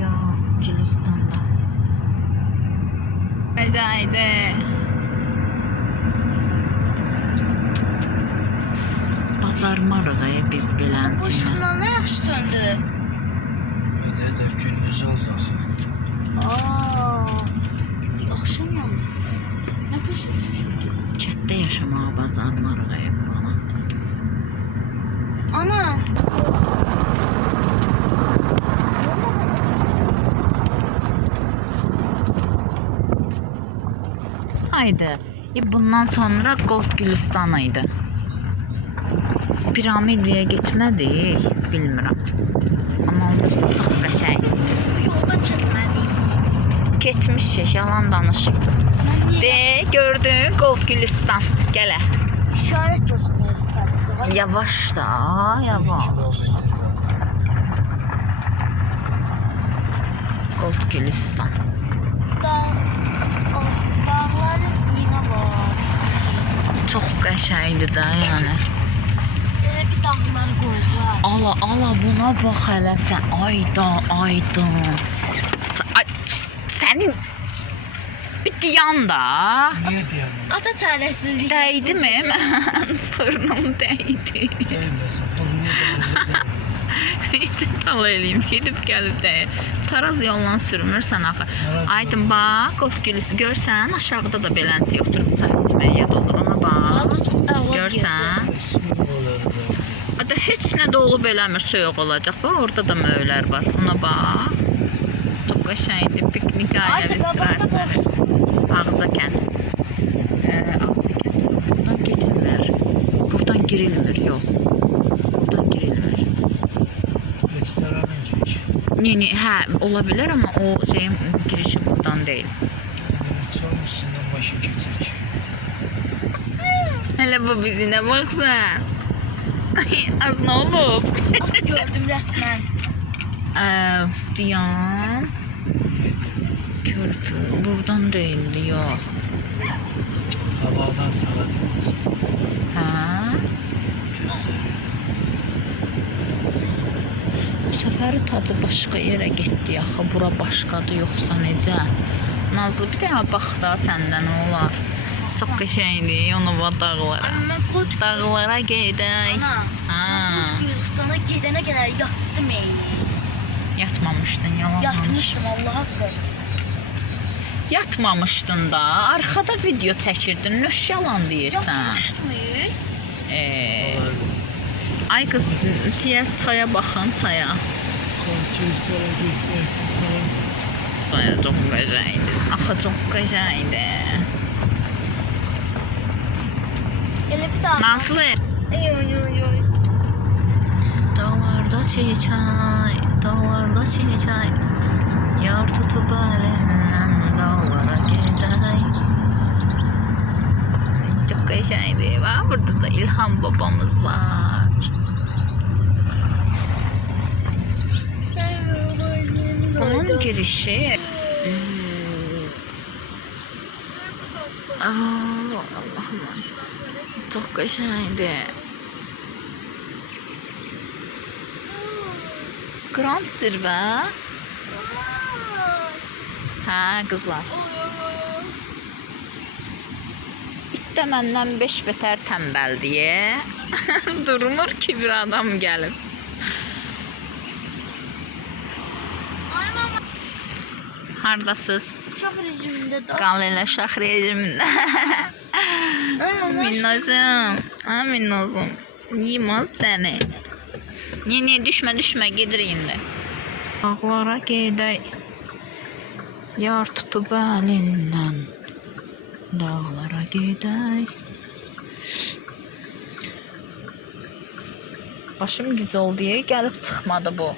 Ya Gülüstan'da. Necaydı. Bacarmarıq biz belənçini. Boşuna ne yaş söndü? Öyle de gündüz oldu axı. Akşam yandı. Ne pişiyorsun şimdi? Kətdə yaşamağı bacarmarıq bana. Ana. Haydi. Bundan sonra Gold Gülüstan'ıydı. Piramidiye gitmədik, bilmirəm. Amma olursa çox qəşəng. Yoldan çekmedik. Keçmişik, yalan danışıb. De, gördün Gold Gülistan. Gələ. İşaret gösterir sadece. Yavaş da, yavaş. Gold Gülistan. Dağların yine var. Çox qəşəngdir də, yəni. Böyle bir dağları koydular. Ala buna bax hələ sən. Aydın. Ay, sənin bir diyan da. Niye diyemem? Ata çaresizlik. Dəydi mi? Mən fırnım dəydi. Değmesin. Bunu da Heç tal eləyim, gedib gəlib də. Taraz yolla sürmürsən axı. Aydın bax, Gold Gülüsü görsən, aşağıda da belənçi oturub çay içməyə yad olur ona bax. Görsən? Hatta heç nə də olub eləmir, soyuq olacaq. Bax, orada da möylər var. Ona bax. Çox qəşəngdir, piknik ailəli istirahətlər. Ağcakənd. Ağcakənd. Buradan gedirlər. Buradan girilmir, yox. Buradan girilmir. Restoranın girişi. Hə, ola bilər, amma o şeyin girişi buradan deyil. Çağın üstünden başı geçecek. Hələ bu bizinə baxsan. Az nə olub? Gördüm resmen. Diyan. Körpü. Buradan değildi, yox. Havadan sağa dönüyor. Hə? Gösteriyor. Bu səfəri tacı başqa yerə getdi axı. Bura başqadır, yoxsa necə? Nazlı, bir daha bax da səndən olar. Çox qəşəngdir, onu var dağlara. Ama Koç Dağlara gedək. Ana. Koç Gürcistan'a gidene kadar yattım Yatmamışdın, yalan danış. Yatmıştım Allah'a koy. Yatmamışdın da, arkada video çəkirdin, nöş yalan deyirsən. Yatmıştım. Ay qız, çaya baxın, çaya. Konçerslara göstersin sana. Çaya çox qəşəngdir. Axı çox qəşəngdir. Hele bir daha. Nazlı. Oy. Dağlarda çiçək, dağlarda çiçək. Yar tutub əlimdən dağlara gedək. Çox qəşəngdir. Bax, burada da İlham babamız var. Bunun girişi Allah'ım. Çok qəşəngdir. Grand zirvə. Hə, qızlar. İt də məndən 5 betər tənbəldir. Durmur ki, bir adam gəlib. Hardasız? Uşaq rejimində də. Qal elə uşaq rejimində. Minnozum. Minnozum. Yiyim səni. Niye düşme gedir indi. Dağlara gedək. Yar tutub əlindən. Dağlara gedək. Başım giz oldu deyə gəlib çıxmadı bu.